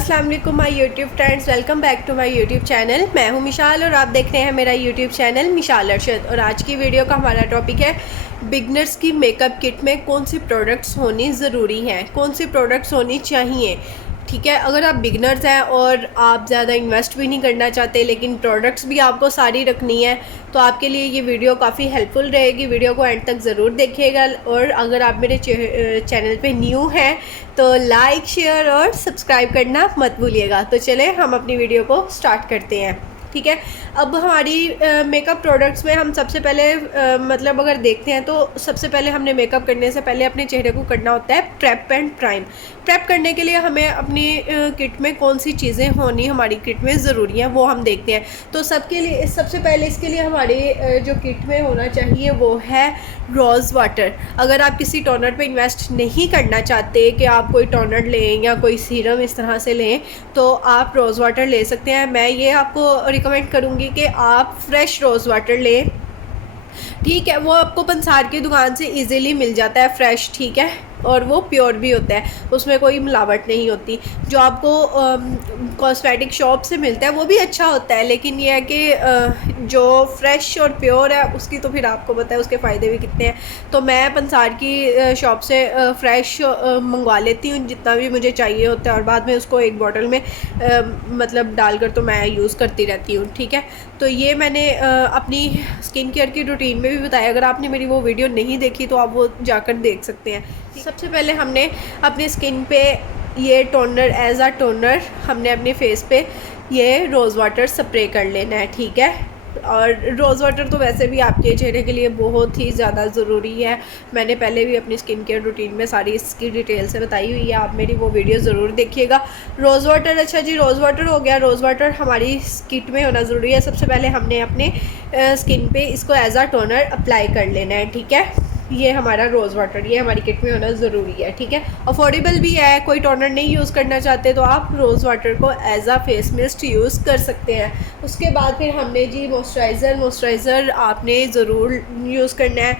अस्सलाम वालेकुम my YouTube friends, welcome back to my YouTube channel. मैं हूं मिशाल और आप देख रहे हैं मेरा यूट्यूब चैनल मिशाल अरशद। और आज की वीडियो का हमारा टॉपिक है बिगनर्स की मेकअप किट में कौन सी प्रोडक्ट्स होनी ज़रूरी हैं, कौन सी प्रोडक्ट्स होनी चाहिए। ठीक है, अगर आप बिगनर्स हैं और आप ज़्यादा इन्वेस्ट भी नहीं करना चाहते लेकिन प्रोडक्ट्स भी आपको सारी रखनी है तो आपके लिए ये वीडियो काफ़ी हेल्पफुल रहेगी। वीडियो को एंड तक ज़रूर देखिएगा। और अगर आप मेरे चैनल पे न्यू हैं तो लाइक, शेयर और सब्सक्राइब करना मत भूलिएगा। तो चलें हम अपनी वीडियो को स्टार्ट करते हैं। ठीक है, अब हमारी मेकअप प्रोडक्ट्स में हम सबसे पहले मतलब अगर देखते हैं तो सबसे पहले हमने मेकअप करने से पहले अपने चेहरे को करना होता है प्रेप एंड प्राइम। प्रेप करने के लिए हमें अपनी किट में कौन सी चीज़ें होनी हमारी किट में ज़रूरी हैं वो हम देखते हैं। तो सबके लिए सबसे पहले इसके लिए हमारी जो किट में होना चाहिए वो है रोज़ वाटर। अगर आप किसी टोनर पे इन्वेस्ट नहीं करना चाहते कि आप कोई टोनर लें या कोई सीरम इस तरह से लें तो आप रोज़ वाटर ले सकते हैं। मैं ये आपको रिकमेंड करूँगी कि आप फ्रेश रोज़ वाटर लें। ठीक है, वो आपको पंसार की दुकान से इजीली मिल जाता है फ्रेश। ठीक है, और वो प्योर भी होता है, उसमें कोई मिलावट नहीं होती। जो आपको कॉस्मेटिक शॉप से मिलता है वो भी अच्छा होता है, लेकिन ये है कि जो फ्रेश और प्योर है उसकी तो फिर आपको पता है उसके फ़ायदे भी कितने हैं। तो मैं पंसार की शॉप से फ़्रेश मंगवा लेती हूँ जितना भी मुझे चाहिए होता है और बाद में उसको एक बॉटल में मतलब डालकर तो मैं यूज़ करती रहती हूँ। ठीक है, तो ये मैंने अपनी स्किन केयर की रूटीन में भी बताया। अगर आपने मेरी वो वीडियो नहीं देखी तो आप वो जाकर देख सकते हैं। सबसे पहले हमने अपनी स्किन पे ये टोनर एज अ टोनर हमने अपने फेस पे ये रोज़ वाटर स्प्रे कर लेना है। ठीक है, और रोज़ वाटर तो वैसे भी आपके चेहरे के लिए बहुत ही ज़्यादा ज़रूरी है। मैंने पहले भी अपनी स्किन केयर रूटीन में सारी इसकी डिटेल से बताई हुई है, आप मेरी वो वीडियो ज़रूर देखिएगा। रोज़ वाटर, अच्छा जी, रोज़ वाटर हो गया। रोज़ वाटर हमारी किट में होना ज़रूरी है। सबसे पहले हमने अपने स्किन पे इसको एज अ टोनर अप्लाई कर लेना है। ठीक है, ये हमारा रोज़ वाटर ये हमारी किट में होना ज़रूरी है। ठीक है, अफोर्डेबल भी है। कोई टोनर नहीं यूज़ करना चाहते तो आप रोज़ वाटर को as a face mist use कर सकते हैं। उसके बाद फिर हमने जी मॉइस्चराइज़र आपने ज़रूर यूज़ करना है।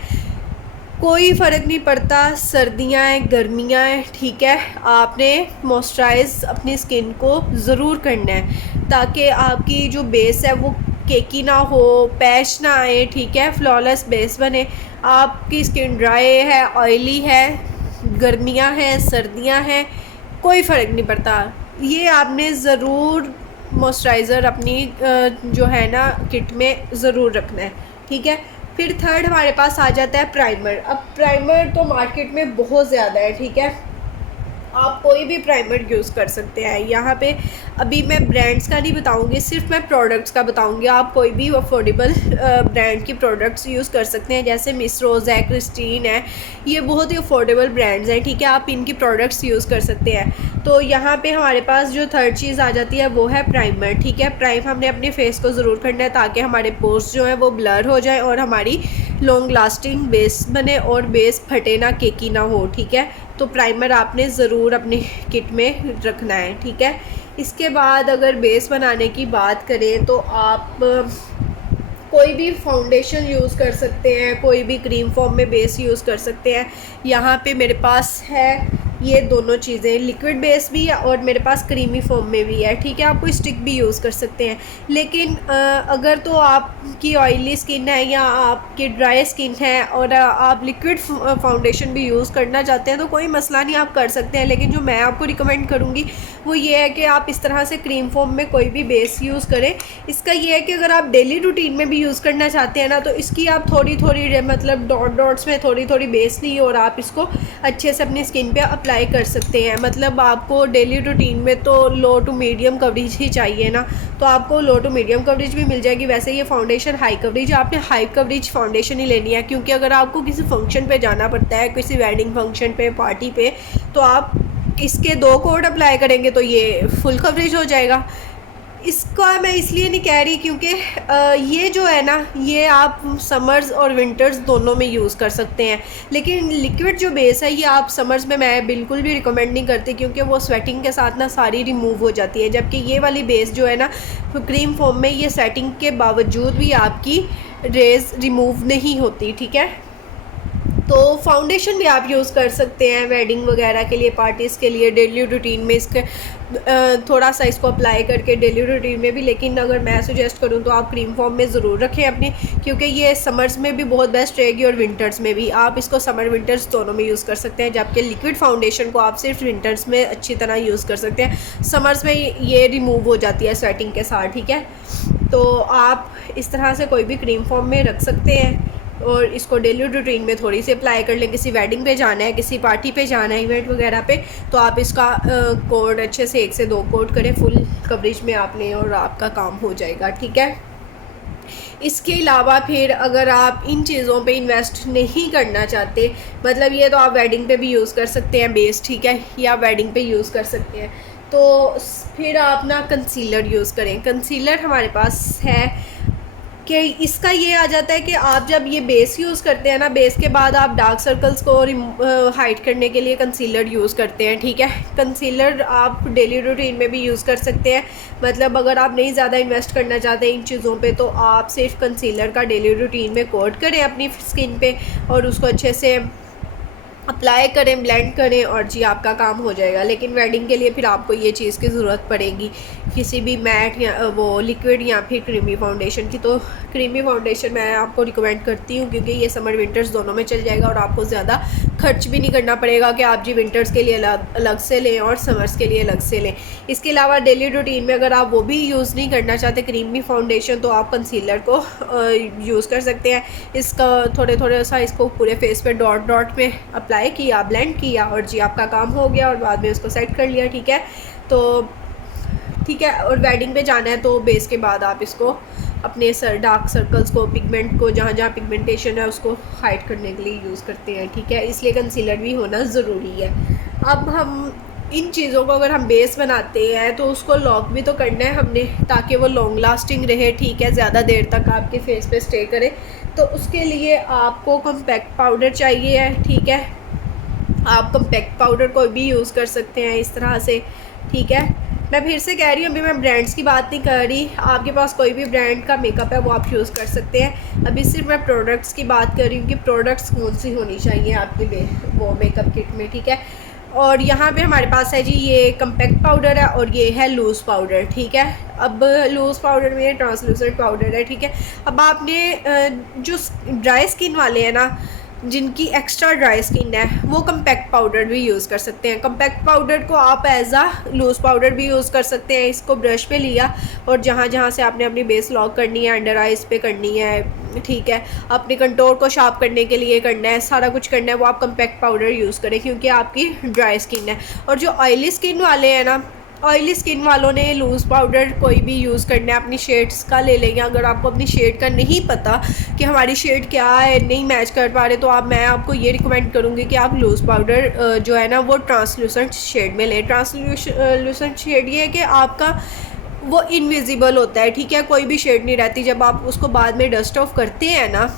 कोई फ़र्क नहीं पड़ता, सर्दियाँ हैं गर्मियाँ हैं। ठीक है, आपने मॉइस्चराइज़ अपनी स्किन को ज़रूर करना है ताकि आपकी जो बेस है वो केकी ना हो, पैच ना आए। ठीक है, फ्लॉलेस बेस बने। आपकी स्किन ड्राई है, ऑयली है, गर्मियाँ हैं, सर्दियाँ हैं, कोई फ़र्क नहीं पड़ता, ये आपने ज़रूर मॉइस्चराइज़र अपनी जो है ना किट में ज़रूर रखना है। ठीक है, फिर थर्ड हमारे पास आ जाता है प्राइमर। अब प्राइमर तो मार्केट में बहुत ज़्यादा है। ठीक है, आप कोई भी प्राइमर यूज़ कर सकते हैं। यहाँ पे अभी मैं ब्रांड्स का नहीं बताऊँगी, सिर्फ मैं प्रोडक्ट्स का बताऊँगी। आप कोई भी अफोर्डेबल ब्रांड की प्रोडक्ट्स यूज़ कर सकते हैं, जैसे मिस रोज़ है, क्रिस्टीन है, ये बहुत ही अफोर्डेबल ब्रांड्स हैं। ठीक है, आप इनकी प्रोडक्ट्स यूज़ कर सकते हैं। तो यहाँ पे हमारे पास जो थर्ड चीज़ आ जाती है वो है प्राइमर। ठीक है, प्राइम हमने अपने फेस को ज़रूर करना है ताकि हमारे पोर्स जो हैं वो ब्लर हो जाए और हमारी लॉन्ग लास्टिंग बेस बने और बेस फटे ना, केकी ना हो। ठीक है, तो प्राइमर आपने ज़रूर अपनी किट में रखना है। ठीक है, इसके बाद अगर बेस बनाने की बात करें तो आप कोई भी फाउंडेशन यूज़ कर सकते हैं, कोई भी क्रीम फॉर्म में बेस यूज़ कर सकते हैं। यहाँ पे मेरे पास है ये दोनों चीज़ें, लिक्विड बेस भी है और मेरे पास क्रीमी फॉर्म में भी है। ठीक है, आप कोई स्टिक भी यूज़ कर सकते हैं। लेकिन अगर तो आपकी ऑयली स्किन है या आपकी ड्राई स्किन है और आप लिक्विड फाउंडेशन भी यूज़ करना चाहते हैं तो कोई मसला नहीं, आप कर सकते हैं। लेकिन जो मैं आपको रिकमेंड करूँगी वो ये है कि आप इस तरह से क्रीम फॉर्म में कोई भी बेस यूज़ करें। इसका ये है कि अगर आप डेली रूटीन में भी यूज़ करना चाहते हैं ना तो इसकी आप थोड़ी थोड़ी मतलब डॉट्स में थोड़ी थोड़ी बेस ली और आप इसको अच्छे से अपनी स्किन पे अप्लाई कर सकते हैं। मतलब आपको डेली रूटीन में तो लो टू मीडियम कवरेज ही चाहिए ना, तो आपको लो टू मीडियम कवरेज भी मिल जाएगी। वैसे ये फाउंडेशन हाई कवरेज, आपने हाई कवरेज फाउंडेशन ही लेनी है क्योंकि अगर आपको किसी फंक्शन पे जाना पड़ता है, किसी वेडिंग फंक्शन पे, पार्टी पे, तो आप इसके 2 कोट अप्लाई करेंगे तो ये फुल कवरेज हो जाएगा। इसका मैं इसलिए नहीं कह रही क्योंकि ये जो है ना ये आप समर्स और विंटर्स दोनों में यूज़ कर सकते हैं। लेकिन लिक्विड जो बेस है ये आप समर्स में मैं बिल्कुल भी रिकमेंड नहीं करती क्योंकि वो स्वेटिंग के साथ ना सारी रिमूव हो जाती है। जबकि ये वाली बेस जो है ना क्रीम फॉर्म में ये सेटिंग के बावजूद भी आपकी रेज़ रिमूव नहीं होती। ठीक है, तो फाउंडेशन भी आप यूज़ कर सकते हैं वेडिंग वगैरह के लिए, पार्टीज़ के लिए, डेली रूटीन में इसके थोड़ा सा इसको अप्लाई करके डेली रूटीन में भी। लेकिन अगर मैं सजेस्ट करूं तो आप क्रीम फॉर्म में ज़रूर रखें अपनी, क्योंकि ये समर्स में भी बहुत बेस्ट रहेगी और विंटर्स में भी। आप इसको समर विंटर्स दोनों में यूज़ कर सकते हैं, जबकि लिक्विड फाउंडेशन को आप सिर्फ विंटर्स में अच्छी तरह यूज़ कर सकते हैं। समर्स में ये रिमूव हो जाती है स्वेटिंग के साथ, ठीक है। तो आप इस तरह से कोई भी क्रीम फॉर्म में रख सकते हैं और इसको डेली रूटीन में थोड़ी सी अप्लाई कर लें। किसी वेडिंग पे जाना है, किसी पार्टी पे जाना है, इवेंट वगैरह पे, तो आप इसका कोड अच्छे से 1 से 2 कोड करें फुल कवरेज में आप लें और आपका काम हो जाएगा, ठीक है। इसके अलावा फिर अगर आप इन चीज़ों पे इन्वेस्ट नहीं करना चाहते, मतलब ये तो आप वेडिंग पे भी यूज़ कर सकते हैं बेस, ठीक है, या वेडिंग पे यूज़ कर सकते हैं। तो फिर आप ना कंसीलर यूज़ करें। कंसीलर हमारे पास है कि इसका ये आ जाता है कि आप जब ये बेस यूज़ करते हैं ना, बेस के बाद आप डार्क सर्कल्स को हाइड करने के लिए कंसीलर यूज़ करते हैं, ठीक है। कंसीलर आप डेली रूटीन में भी यूज़ कर सकते हैं। मतलब अगर आप नहीं ज़्यादा इन्वेस्ट करना चाहते इन चीज़ों पे, तो आप सिर्फ कंसीलर का डेली रूटीन में कोट करें अपनी स्किन पे और उसको अच्छे से अप्लाई करें, ब्लेंड करें और जी आपका काम हो जाएगा। लेकिन वेडिंग के लिए फिर आपको ये चीज़ की ज़रूरत पड़ेगी, किसी भी मैट या वो लिक्विड या फिर क्रीमी फाउंडेशन की। तो क्रीमी फाउंडेशन मैं आपको रिकमेंड करती हूँ, क्योंकि ये समर विंटर्स दोनों में चल जाएगा और आपको ज़्यादा खर्च भी नहीं करना पड़ेगा कि आप जी विंटर्स के लिए अलग से लें और समर्स के लिए अलग से लें। इसके अलावा डेली रूटीन में अगर आप वो भी यूज़ नहीं करना चाहते क्रीमी फाउंडेशन, तो आप कंसीलर को यूज़ कर सकते हैं। इसका थोड़े सा इसको पूरे फेस पे डॉट डॉट में अप्लाई किया, ब्लेंड किया और जी आपका काम हो गया और बाद में उसको सेट कर लिया, ठीक है। तो ठीक है, और वेडिंग पे जाना है तो बेस के बाद आप इसको अपने डार्क सर्कल्स को, पिगमेंट को, जहाँ जहाँ पिगमेंटेशन है उसको हाइड करने के लिए यूज़ करते हैं, ठीक है। इसलिए कंसीलर भी होना ज़रूरी है। अब हम इन चीज़ों को अगर हम बेस बनाते हैं तो उसको लॉक भी तो करना है हमने, ताकि वो लॉन्ग लास्टिंग रहे, ठीक है, ज़्यादा देर तक आपके फेस पे स्टे करे। तो उसके लिए आपको कॉम्पैक्ट पाउडर चाहिए है, ठीक है। आप कॉम्पैक्ट पाउडर कोई भी यूज़ कर सकते हैं इस तरह से, ठीक है। मैं फिर से कह रही हूँ, अभी मैं ब्रांड्स की बात नहीं कर रही, आपके पास कोई भी ब्रांड का मेकअप है वो आप यूज़ कर सकते हैं। अभी सिर्फ मैं प्रोडक्ट्स की बात कर रही हूँ कि प्रोडक्ट्स कौन सी होनी चाहिए आपके वो मेकअप किट में, ठीक है। और यहाँ पे हमारे पास है जी ये कॉम्पैक्ट पाउडर है और ये है लूज़ पाउडर, ठीक है। अब लूज़ पाउडर में ट्रांसलूसेंट पाउडर है, ठीक है। अब आपने जो ड्राई स्किन वाले हैं ना, जिनकी एक्स्ट्रा ड्राई स्किन है, वो कॉम्पैक्ट पाउडर भी यूज़ कर सकते हैं। कॉम्पैक्ट पाउडर को आप एज आ लूज़ पाउडर भी यूज़ कर सकते हैं। इसको ब्रश पे लिया और जहाँ जहाँ से आपने अपनी बेस लॉक करनी है, अंडर आइज़ पे करनी है, ठीक है, अपने कंटोर को शार्प करने के लिए करना है, सारा कुछ करना है, वो आप कॉम्पैक्ट पाउडर यूज़ करें, क्योंकि आपकी ड्राई स्किन है। और जो ऑयली स्किन वाले हैं ना, ऑयली स्किन वालों ने लूज़ पाउडर कोई भी यूज़ करना है, अपनी शेड्स का ले लेंगे। अगर आपको अपनी शेड का नहीं पता कि हमारी शेड क्या है, नहीं मैच कर पा रहे, तो मैं आपको ये रिकमेंड करूँगी कि आप लूज़ पाउडर जो है ना वो ट्रांसलूसेंट शेड में लें। ट्रांसलूसेंट शेड ये है कि आपका वो इनविजिबल होता है, ठीक है, कोई भी शेड नहीं रहती। जब आप उसको बाद में डस्ट ऑफ करते हैं ना,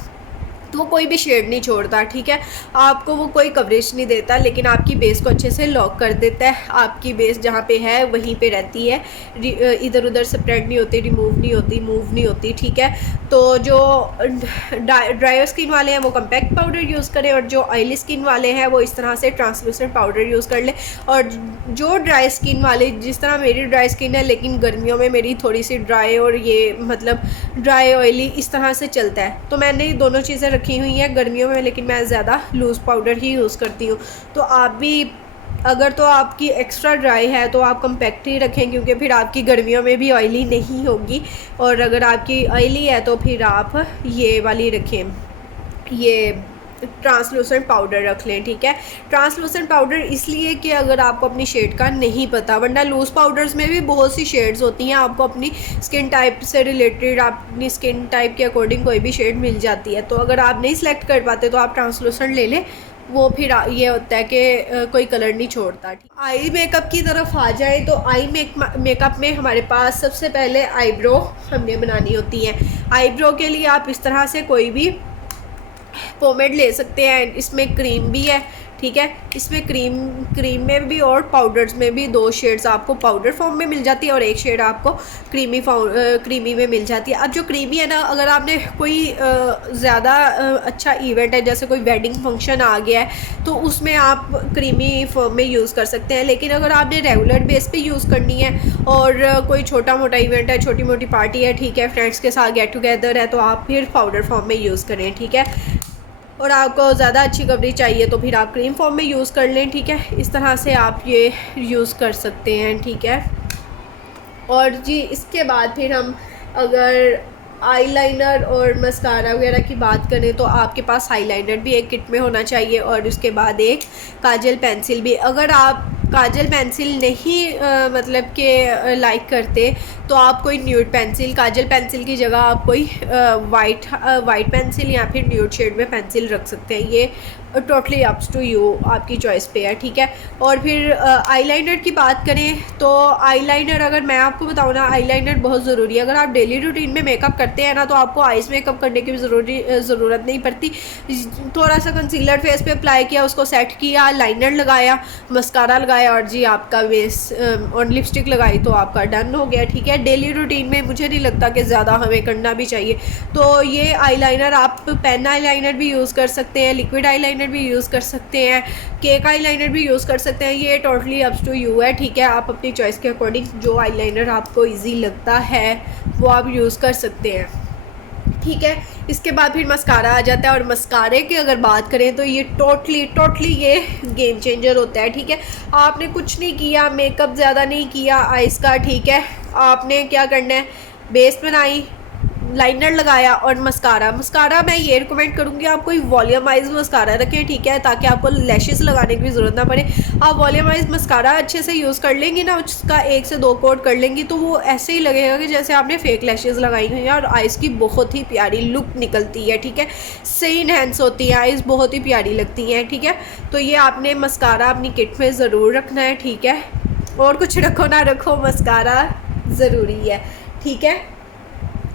तो वो कोई भी शेड नहीं छोड़ता, ठीक है। आपको वो कोई कवरेज नहीं देता, लेकिन आपकी बेस को अच्छे से लॉक कर देता है। आपकी बेस जहाँ पे है वहीं पे रहती है, इधर उधर स्प्रेड नहीं होती, रिमूव नहीं होती, मूव नहीं होती, ठीक है। तो जो ड्राई स्किन वाले हैं वो कॉम्पैक्ट पाउडर यूज़ करें, और जो ऑयली स्किन वाले हैं वो इस तरह से ट्रांसलूसेंट पाउडर यूज़ कर लें। और जो ड्राई स्किन वाले, जिस तरह मेरी ड्राई स्किन है लेकिन गर्मियों में मेरी थोड़ी सी ड्राई और ये मतलब ड्राई ऑयली इस तरह से चलता है, तो मैंने दोनों चीज़ें रखी हुई हैं गर्मियों में, लेकिन मैं ज़्यादा लूज़ पाउडर ही यूज़ करती हूँ। तो आप भी अगर तो आपकी एक्स्ट्रा ड्राई है तो आप कॉम्पैक्ट ही रखें, क्योंकि फिर आपकी गर्मियों में भी ऑयली नहीं होगी। और अगर आपकी ऑयली है तो फिर आप ये वाली रखें, ये ट्रांसलूसेंट पाउडर रख लें, ठीक है। ट्रांसलूसेंट पाउडर इसलिए कि अगर आपको अपनी शेड का नहीं पता, वरना लूज़ पाउडर्स में भी बहुत सी शेड्स होती हैं, आपको अपनी स्किन टाइप से रिलेटेड, अपनी स्किन टाइप के अकॉर्डिंग कोई भी शेड मिल जाती है। तो अगर आप नहीं सिलेक्ट कर पाते तो आप ट्रांसलूसेंट ले लें, वो फिर ये होता है कि कोई कलर नहीं छोड़ता। आई मेकअप की तरफ आ जाए तो आई मेकअप में हमारे पास सबसे पहले आईब्रो हमने बनानी होती है। आईब्रो के लिए आप इस तरह से कोई भी पोमेड ले सकते हैं, इसमें क्रीम भी है, ठीक है। इसमें क्रीम में भी और पाउडर्स में भी 2 शेड्स आपको पाउडर फॉर्म में मिल जाती है और 1 शेड आपको क्रीमी में मिल जाती है। अब जो क्रीमी है ना, अगर आपने कोई ज़्यादा अच्छा इवेंट है, जैसे कोई वेडिंग फंक्शन आ गया है, तो उसमें आप क्रीमी फॉर्म में यूज़ कर सकते हैं। लेकिन अगर आपने रेगुलर बेस पे यूज़ करनी है और कोई छोटा मोटा इवेंट है, छोटी मोटी पार्टी है, ठीक है, फ्रेंड्स के साथ गेट टुगेदर है, तो आप फिर पाउडर फॉर्म में यूज़ करें, ठीक है। और आपको ज़्यादा अच्छी कवरेज चाहिए तो फिर आप क्रीम फॉर्म में यूज़ कर लें, ठीक है। इस तरह से आप ये यूज़ कर सकते हैं, ठीक है। और जी इसके बाद फिर हम अगर आईलाइनर और मस्कारा वगैरह की बात करें तो आपके पास आईलाइनर भी एक किट में होना चाहिए और उसके बाद एक काजल पेंसिल भी। अगर आप काजल पेंसिल नहीं मतलब कि लाइक करते तो आप कोई न्यूड पेंसिल, काजल पेंसिल की जगह आप कोई वाइट पेंसिल या फिर न्यूड शेड में पेंसिल रख सकते हैं। ये टोटली अप्स टू यू, आपकी चॉइस पे है, ठीक है। और फिर आईलाइनर की बात करें तो आईलाइनर, अगर मैं आपको बताऊँ ना, आईलाइनर बहुत ज़रूरी है। अगर आप डेली रूटीन में मेकअप करते हैं ना तो आपको आइज़ मेकअप करने की भी ज़रूरत नहीं पड़ती। थोड़ा सा कंसीलर फेस पे अप्लाई किया, उसको सेट किया, लाइनर लगाया, मस्कारा लगाया और जी आपका बेस और लिपस्टिक लगाई तो आपका डन हो गया, ठीक है। डेली रूटीन में मुझे नहीं लगता कि ज़्यादा हमें करना भी चाहिए। तो ये आईलाइनर आप पेन आईलाइनर भी यूज़ कर सकते हैं, लिक्विड आईलाइनर भी यूज़ कर सकते हैं, केक आईलाइनर भी यूज़ कर सकते हैं। ये टोटली अप्स टू यू है, ठीक है। आप अपनी चॉइस के अकॉर्डिंग जो आईलाइनर आपको इजी लगता है वो आप यूज़ कर सकते हैं, ठीक है। इसके बाद फिर मस्कारा आ जाता है और मस्कारे की अगर बात करें तो ये टोटली ये गेम चेंजर होता है, ठीक है। आपने कुछ नहीं किया, मेकअप ज़्यादा नहीं किया आइज़ का, ठीक है। आपने क्या करना है, बेस बनाई, लाइनर लगाया और मस्कारा मैं ये रिकमेंड करूँगी आप कोई वॉल्यूमाइज मस्कारा रखें, ठीक है, ताकि आपको लैशेस लगाने की भी ज़रूरत ना पड़े। आप वॉल्यूमाइज मस्कारा अच्छे से यूज़ कर लेंगी ना, उसका 1 से 2 कोट कर लेंगी तो वो ऐसे ही लगेगा कि जैसे आपने फेक लैशेस लगाई हुई हैं और आइज़ की बहुत ही प्यारी लुक निकलती है, ठीक है। सही इनहेंस होती है आइज़, बहुत ही प्यारी लगती हैं, ठीक है। तो ये आपने मस्कारा अपनी किट में ज़रूर रखना है, ठीक है। और कुछ रखो ना रखो, मस्कारा ज़रूरी है, ठीक है।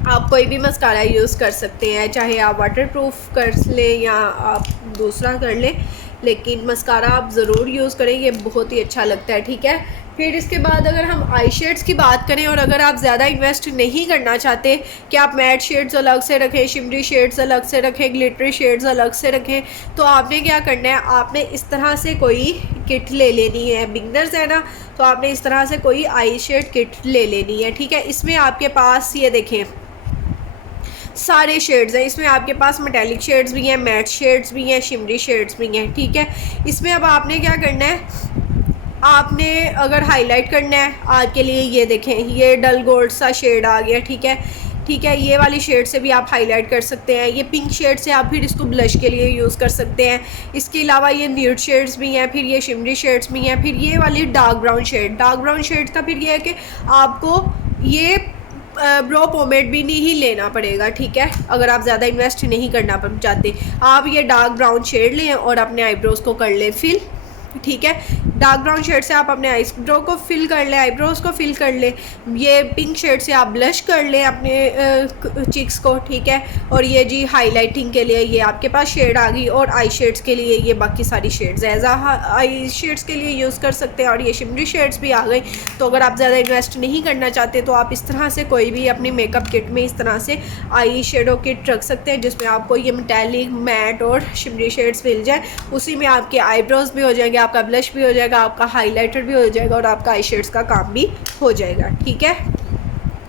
आप कोई भी मस्कारा यूज़ कर सकते हैं, चाहे आप वाटरप्रूफ कर लें या आप दूसरा कर लें, लेकिन मस्कारा आप ज़रूर यूज़ करें, ये बहुत ही अच्छा लगता है, ठीक है। फिर इसके बाद अगर हम आई शेड्स की बात करें और अगर आप ज़्यादा इन्वेस्ट नहीं करना चाहते कि आप मैट शेड्स अलग से रखें, शिमरी शेड्स अलग से रखें, ग्लिटरी शेड्स अलग से रखें, तो आपने क्या करना है, आपने इस तरह से कोई किट ले लेनी है। बिगनर्स है ना, तो आपने इस तरह से कोई आई शेड किट ले लेनी है, ठीक है। इसमें आपके पास ये देखें सारे शेड्स हैं, इसमें आपके पास मेटेलिक शेड्स भी हैं, मैट शेड्स भी हैं, शिमरी शेड्स भी हैं, ठीक है। इसमें अब आपने क्या करना है, आपने अगर हाईलाइट करना है आपके लिए, ये देखें ये डल गोल्ड सा शेड आ गया, ठीक है, ठीक है। ये वाली शेड से भी आप हाईलाइट कर सकते हैं, ये पिंक शेड से आप फिर इसको ब्लश के लिए यूज़ कर सकते हैं। इसके अलावा ये न्यूड शेड्स भी हैं, फिर ये शिमरी शेड्स भी हैं, फिर ये वाली डार्क ब्राउन शेड का फिर ये है कि आपको ये ब्रो पोमेड भी नहीं लेना पड़ेगा, ठीक है। अगर आप ज़्यादा इन्वेस्ट नहीं करना चाहते, आप ये डार्क ब्राउन शेड लें और अपने आईब्रोज़ को कर लें फिल, ठीक है। डार्क ब्राउन शेड से आप अपने आईब्रो को फिल कर लें, आईब्रोज़ को फिल कर लें। ये पिंक शेड से आप ब्लश कर लें अपने चिक्स को, ठीक है। और ये जी हाईलाइटिंग के लिए ये आपके पास शेड आ गई और आई शेड्स के लिए ये बाकी सारी शेड्स एज आई शेड्स के लिए यूज़ कर सकते हैं और ये शिमरी शेड्स भी आ गई। तो अगर आप ज़्यादा इन्वेस्ट नहीं करना चाहते तो आप इस तरह से कोई भी अपनी मेकअप किट में इस तरह से आई शेडो किट रख सकते हैं जिसमें आपको ये मेटेलिक, मैट और शिमरी शेड्स मिल जाए। उसी में आपके आईब्रोज़ भी हो जाएंगे, आपका ब्लश भी हो जाएगा, आपका हाइलाइटर भी हो जाएगा और आपका आई शेड्स का काम भी हो जाएगा, ठीक है।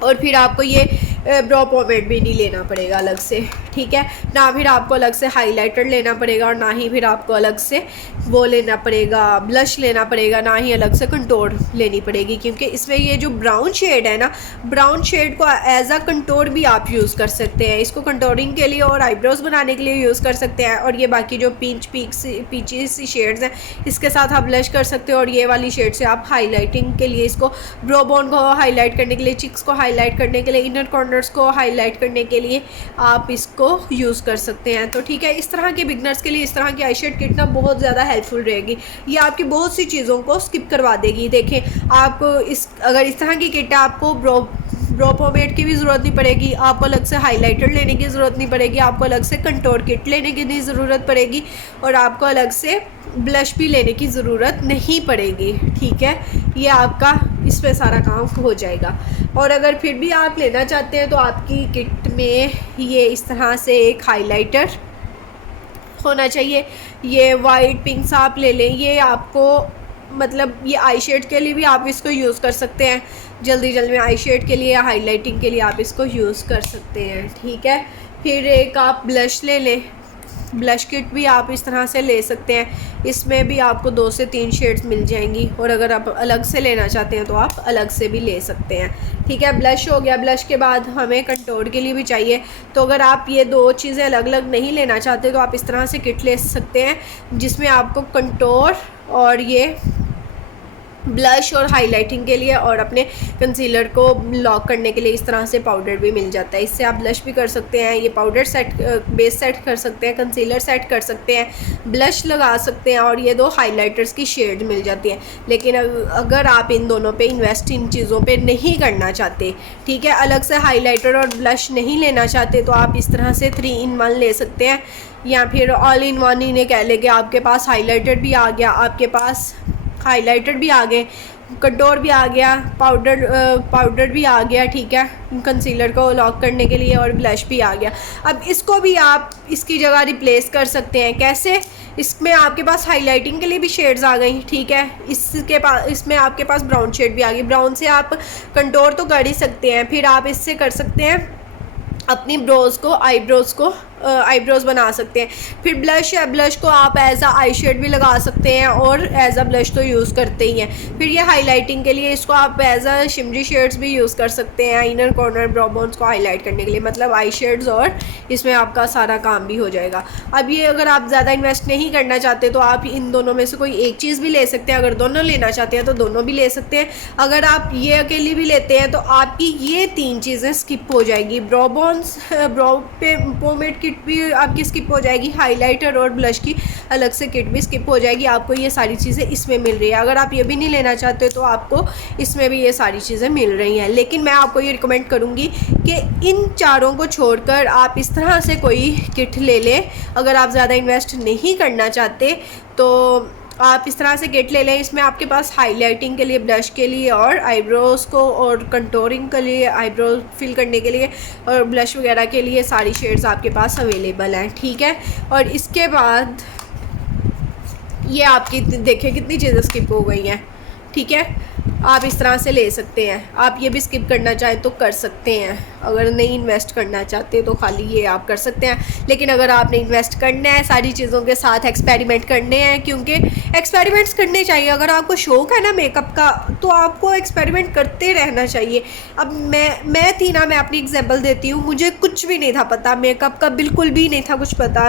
और फिर आपको ये ब्रो पोमेड भी नहीं लेना पड़ेगा अलग से, ठीक है। ना फिर आपको अलग से हाइलाइटर लेना पड़ेगा और ना ही फिर आपको अलग से वो लेना पड़ेगा, ब्लश लेना पड़ेगा, ना ही अलग से कंटोर लेनी पड़ेगी, क्योंकि इसमें ये जो ब्राउन शेड है ना, ब्राउन शेड को एज अ कंटोर भी आप यूज़ कर सकते हैं। इसको कंटोरिंग के लिए और आईब्रोज़ बनाने के लिए यूज़ कर सकते हैं। और ये बाकी जो पीची सी शेड्स हैं इसके साथ आप ब्लश कर सकते हो और ये वाली शेड से आप हाईलाइटिंग के लिए, इसको ब्रो बोन को हाईलाइट करने के लिए, चिक्स को हाईलाइट करने के लिए, इनर कॉर्नर्स को हाईलाइट करने के लिए आप इसको इसको यूज़ कर सकते हैं। तो ठीक है, इस तरह के बिगनर्स के लिए इस तरह की आई शेड किट ना बहुत ज़्यादा हेल्पफुल रहेगी। ये आपकी बहुत सी चीज़ों को स्किप करवा देगी। देखें, आप अगर इस तरह की किट है, आपको ब्रो पोमेट की भी ज़रूरत नहीं पड़ेगी, आपको अलग से हाइलाइटर लेने की ज़रूरत नहीं पड़ेगी, आपको अलग से कंटूर किट लेने की नहीं ज़रूरत पड़ेगी, और आपको अलग से ब्लश भी लेने की ज़रूरत नहीं पड़ेगी। ठीक है, ये आपका इस पे सारा काम हो जाएगा। और अगर फिर भी आप लेना चाहते हैं तो आपकी किट में ये इस तरह से एक हाइलाइटर होना चाहिए। ये वाइट पिंक्स आप ले लें, ये आपको मतलब ये आई शेड के लिए भी आप इसको यूज़ कर सकते हैं। जल्दी जल्दी में आई शेड के लिए या हाईलाइटिंग के लिए आप इसको यूज़ कर सकते हैं। ठीक है, फिर एक आप ब्लश ले लें, ब्लश किट भी आप इस तरह से ले सकते हैं। इसमें भी आपको 2 से 3 शेड्स मिल जाएंगी, और अगर आप अलग से लेना चाहते हैं तो आप अलग से भी ले सकते हैं। ठीक है, ब्लश हो गया। ब्लश के बाद हमें कंटूर के लिए भी चाहिए, तो अगर आप ये 2 चीज़ें अलग अलग नहीं लेना चाहते तो आप इस तरह से किट ले सकते हैं जिसमें आपको कंटूर और ये ब्लश और हाइलाइटिंग के लिए और अपने कंसीलर को लॉक करने के लिए इस तरह से पाउडर भी मिल जाता है। इससे आप ब्लश भी कर सकते हैं, ये पाउडर सेट बेस सेट कर सकते हैं, कंसीलर सेट कर सकते हैं, ब्लश लगा सकते हैं, और ये 2 हाइलाइटर्स की शेड मिल जाती है। लेकिन अगर आप इन दोनों पे इन्वेस्ट इन चीज़ों पे नहीं करना चाहते, ठीक है, अलग से हाइलाइटर और ब्लश नहीं लेना चाहते, तो आप इस तरह से 3 in 1 ले सकते हैं, या फिर ऑल इन वन इन्हें कह लें कि आपके पास हाइलाइटर भी आ गया, आपके पास हाइलाइटर भी आ गए, कंटूर भी आ गया, पाउडर भी आ गया। ठीक है, कंसीलर को लॉक करने के लिए, और ब्लश भी आ गया। अब इसको भी आप इसकी जगह रिप्लेस कर सकते हैं। कैसे? इसमें आपके पास हाइलाइटिंग के लिए भी शेड्स आ गई। ठीक है, इसमें आपके पास ब्राउन शेड भी आ गई। ब्राउन से आप कंटूर तो कर ही सकते हैं, फिर आप इससे कर सकते हैं अपनी आईब्रोज़ बना सकते हैं। फिर ब्लश है, ब्लश को आप एज आ आई शेड भी लगा सकते हैं, और एज आ ब्लश तो यूज़ करते ही हैं। फिर ये हाइलाइटिंग के लिए इसको आप एज आ शिमरी शेड्स भी यूज़ कर सकते हैं, इनर कॉर्नर ब्रो बोन्स को हाईलाइट करने के लिए, मतलब आई शेड्स, और इसमें आपका सारा काम भी हो जाएगा। अब ये अगर आप ज़्यादा इन्वेस्ट नहीं करना चाहते तो आप इन दोनों में से कोई एक चीज़ भी ले सकते हैं। अगर दोनों लेना चाहते हैं तो दोनों भी ले सकते हैं। अगर आप ये अकेली भी लेते हैं तो आपकी ये 3 चीज़ें स्किप हो जाएगी। ब्रो पोमेट किट भी आपकी स्किप हो जाएगी, हाइलाइटर और ब्लश की अलग से किट भी स्किप हो जाएगी। आपको ये सारी चीज़ें इसमें मिल रही है। अगर आप ये भी नहीं लेना चाहते तो आपको इसमें भी ये सारी चीज़ें मिल रही हैं। लेकिन मैं आपको ये रिकमेंड करूँगी कि इन चारों को छोड़कर आप इस तरह से कोई किट ले लें। अगर आप ज़्यादा इन्वेस्ट नहीं करना चाहते तो आप इस तरह से किट ले लें। इसमें आपके पास हाइलाइटिंग के लिए, ब्लश के लिए, और आईब्रोज़ को और कंटूरिंग के लिए, आईब्रो फिल करने के लिए और ब्लश वगैरह के लिए सारी शेड्स आपके पास अवेलेबल हैं। ठीक है, और इसके बाद ये आपकी देखिए कितनी चीज़ें स्किप हो गई हैं। ठीक है, आप इस तरह से ले सकते हैं। आप ये भी स्किप करना चाहें तो कर सकते हैं। अगर नहीं इन्वेस्ट करना चाहते तो खाली ये आप कर सकते हैं। लेकिन अगर आपने इन्वेस्ट करना है, सारी चीज़ों के साथ एक्सपेरिमेंट करने हैं, क्योंकि एक्सपेरिमेंट्स करने चाहिए। अगर आपको शौक़ है ना मेकअप का तो आपको एक्सपेरिमेंट करते रहना चाहिए। अब मैं थी ना, मैं अपनी एग्जांपल देती हूँ। मुझे कुछ भी नहीं था पता मेकअप का, बिल्कुल भी नहीं था कुछ पता।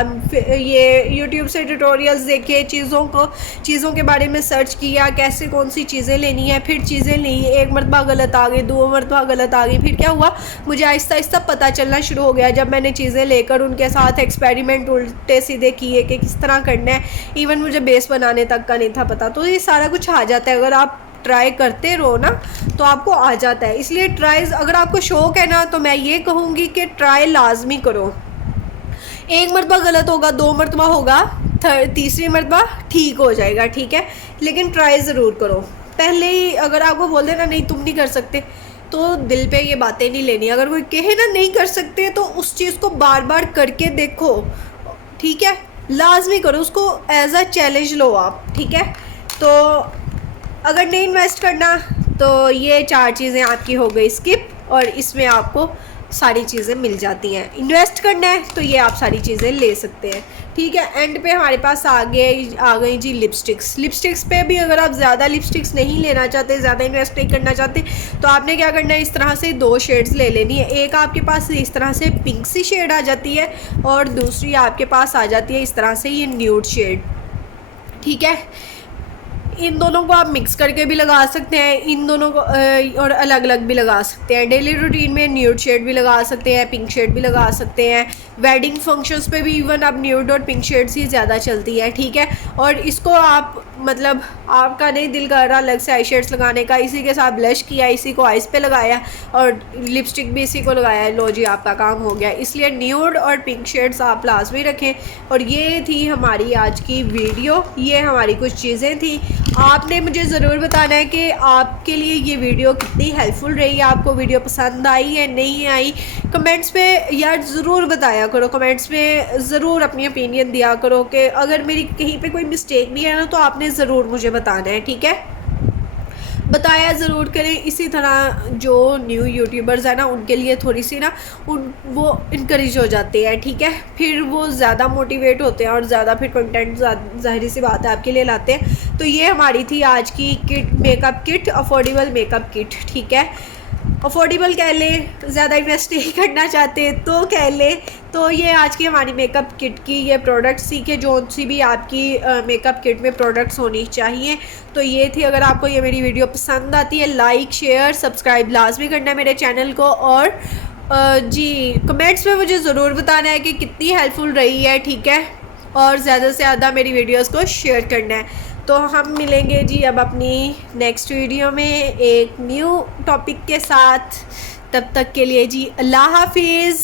ये यूट्यूब से ट्यूटोरियल्स देखे, चीज़ों के बारे में सर्च किया, कैसे कौन सी चीज़ें लेनी है, फिर चीज़ें ली, एक मरतबा गलत आ गई, 2 मरतबा गलत आ गई। फिर क्या हुआ, मुझे आहिस्ता आहिस्ता पता चलना शुरू हो गया जब मैंने चीज़ें लेकर उनके साथ एक्सपेरिमेंट उल्टे सीधे किए कि किस तरह करना है। इवन मुझे बेस बनाने तक का नहीं था पता। तो ये सारा कुछ आ जाता है, अगर आप ट्राई करते रहो ना तो आपको आ जाता है। इसलिए ट्राइज, अगर आपको शौक़ है ना तो मैं ये कहूँगी कि ट्राई लाजमी करो। 1 मरतबा गलत होगा, 2 मरतबा होगा, तीसरी मरतबा ठीक हो जाएगा। ठीक है, लेकिन ट्राई ज़रूर करो। पहले ही अगर आपको बोल देना नहीं तुम नहीं कर सकते तो दिल पे ये बातें नहीं लेनी। अगर कोई कहे ना नहीं कर सकते तो उस चीज़ को बार बार करके देखो। ठीक है, लाजमी करो, उसको एज अ चैलेंज लो आप। ठीक है, तो अगर नहीं इन्वेस्ट करना तो ये 4 चीज़ें आपकी हो गई स्किप, और इसमें आपको सारी चीज़ें मिल जाती हैं। इन्वेस्ट करना है तो ये आप सारी चीज़ें ले सकते हैं। ठीक है, एंड पे हमारे पास आ गई जी लिपस्टिक्स पे भी अगर आप ज़्यादा लिपस्टिक्स नहीं लेना चाहते, ज़्यादा इन्वेस्ट नहीं करना चाहते तो आपने क्या करना है, इस तरह से 2 शेड्स ले लेनी है। एक आपके पास इस तरह से पिंक सी शेड आ जाती है, और दूसरी आपके पास आ जाती है इस तरह से ये न्यूड शेड। ठीक है, इन दोनों को आप मिक्स करके भी लगा सकते हैं, इन दोनों को और अलग अलग भी लगा सकते हैं। डेली रूटीन में न्यूड शेड भी लगा सकते हैं, पिंक शेड भी लगा सकते हैं। वेडिंग फंक्शंस पे भी इवन अब न्यूड और पिंक शेड्स ही ज़्यादा चलती है, ठीक है। और इसको आप मतलब आपका नहीं दिल कर रहा अलग से आई शेड्स लगाने का, इसी के साथ ब्लश किया, इसी को आइस पे लगाया और लिपस्टिक भी इसी को लगाया, लो जी आपका काम हो गया। इसलिए न्यूड और पिंक शेड्स आप लाजमी रखें। और ये थी हमारी आज की वीडियो, ये हमारी कुछ चीज़ें थी। आपने मुझे ज़रूर बताना है कि आपके लिए ये वीडियो कितनी हेल्पफुल रही, आपको वीडियो पसंद आई है नहीं आई। कमेंट्स पे यार ज़रूर बताया करो, कमेंट्स में ज़रूर अपनी ओपिनियन दिया करो कि अगर मेरी कहीं पे कोई मिस्टेक भी है ना तो आपने ज़रूर मुझे बताना है, ठीक है। बताया ज़रूर करें। इसी तरह जो न्यू यूट्यूबर्स हैं ना उनके लिए थोड़ी सी ना वो इनकरेज हो जाते हैं, ठीक है। फिर वो ज़्यादा मोटिवेट होते हैं और ज़्यादा फिर कंटेंट ज़ाहिर सी बात है आपके लिए लाते हैं। तो ये हमारी थी आज की kit, makeup kit, affordable makeup kit, ठीक है। अफोर्डेबल कह लें, ज़्यादा इन्वेस्ट नहीं करना चाहते तो कह लें। तो ये आज की हमारी मेकअप किट की ये प्रोडक्ट्स थी कि जो सी भी आपकी मेकअप किट में प्रोडक्ट्स होनी चाहिए। तो ये थी। अगर आपको ये मेरी वीडियो पसंद आती है लाइक शेयर सब्सक्राइब लाजमी करना है मेरे चैनल को। और जी कमेंट्स में मुझे ज़रूर बताना है कि कितनी हेल्पफुल रही है, ठीक है। और ज़्यादा से ज़्यादा मेरी वीडियोस को शेयर करना है। तो हम मिलेंगे जी अब अपनी नेक्स्ट वीडियो में एक न्यू टॉपिक के साथ। तब तक के लिए जी अल्लाह हाफिज़।